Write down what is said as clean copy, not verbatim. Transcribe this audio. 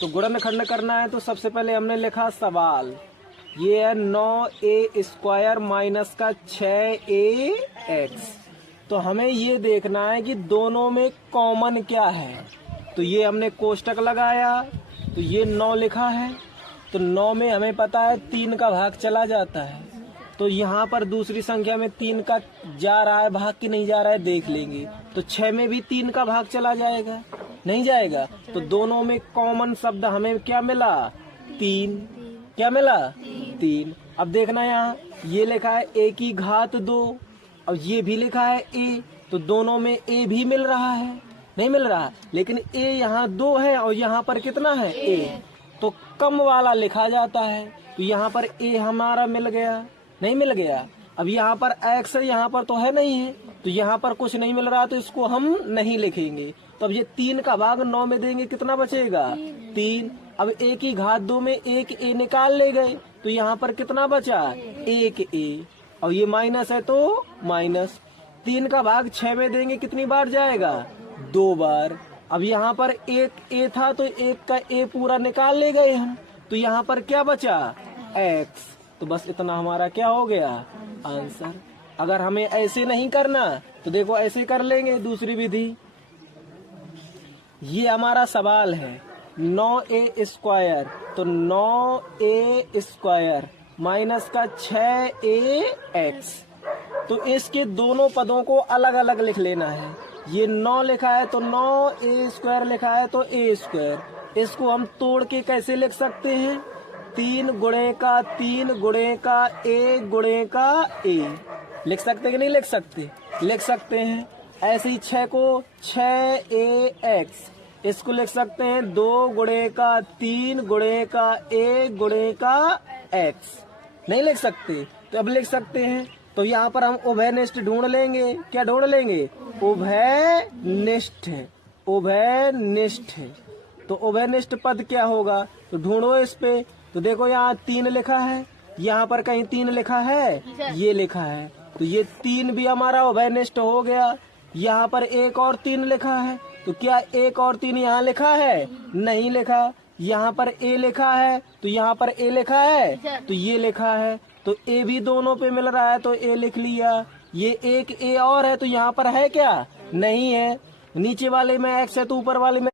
तो गुणनखंड करना है तो सबसे पहले हमने लिखा सवाल, ये है 9a² माइनस का 6ax। तो हमें ये देखना है कि दोनों में कॉमन क्या है। तो ये हमने कोष्टक लगाया, तो ये 9 लिखा है, तो 9 में हमें पता है 3 का भाग चला जाता है। तो यहाँ पर दूसरी संख्या में 3 का जा रहा है भाग कि नहीं जा रहा है देख लेंगे। तो 6 में भी 3 का भाग चला जाएगा, नहीं जाएगा। तो दोनों में कॉमन शब्द हमें क्या मिला? 3। क्या मिला? 3। अब देखना यहाँ ये लिखा है a की घात 2 और ये भी लिखा है a, तो दोनों में a भी मिल रहा है, नहीं मिल रहा। लेकिन a यहाँ 2 है और यहाँ पर कितना है? a, तो कम वाला लिखा जाता है। तो यहाँ पर a हमारा मिल गया, नहीं मिल गया। अब यहाँ पर x है, यहाँ पर तो है नहीं है, तो यहाँ पर कुछ नहीं मिल रहा, तो इसको हम नहीं लिखेंगे। तो अब ये 3 का भाग 9 में देंगे, कितना बचेगा? 3। अब a की घात 2 में 1 a निकाल ले गए, तो यहाँ पर कितना बचा? 1 a, और ये माइनस है तो माइनस। 3 का भाग 6 में देंगे, कितनी बार जाएगा? 2 बार। अब यहाँ पर 1 a था तो 1 का a पूरा निकाल ले गए हम, तो यहाँ पर क्या बचा? x। तो बस इतना हमारा क्या हो गया? आंसर। अगर हमें ऐसे नहीं करना तो देखो ऐसे कर लेंगे दूसरी विधि। ये हमारा सवाल है 9a², तो 9a² माइनस का 6ax। तो इसके दोनों पदों को अलग अलग लिख लेना है। ये 9 लिखा है तो 9a² लिखा है तो a²। इसको हम तोड़ के कैसे लिख सकते हैं? 3 गुणे का 3 गुणे का a गुणे का a। लिख सकते कि नहीं लिख सकते? लिख सकते हैं। ऐसे ही 6 को 6ax, इसको लिख सकते हैं 2 गुणे का 3 गुणे का a गुणे का x। नहीं लिख सकते? तो अब लिख सकते हैं। तो यहाँ पर हम उभयनिष्ठ ढूंढ लेंगे। क्या ढूंढ लेंगे? उभयनिष्ठ। उभयनिष्ठ। तो उभयनिष्ठ पद क्या होगा? तो ढूंढो इस पे। तो देखो यहाँ 3 लिखा है, यहाँ पर कहीं 3 लिखा है, ये लिखा है, तो ये 3 भी हमारा उभयनिष्ठ हो गया। यहाँ पर 1 और 3 लिखा है, तो क्या 1 और 3 यहाँ लिखा है? नहीं लिखा। यहाँ पर a लिखा है, तो यहाँ पर a लिखा है, तो ये लिखा है, तो a भी दोनों पे मिल रहा है तो a लिख लिया। ये एक a और है, तो यहाँ पर है क्या? नहीं है। नीचे वाले में x है तो ऊपर वाले में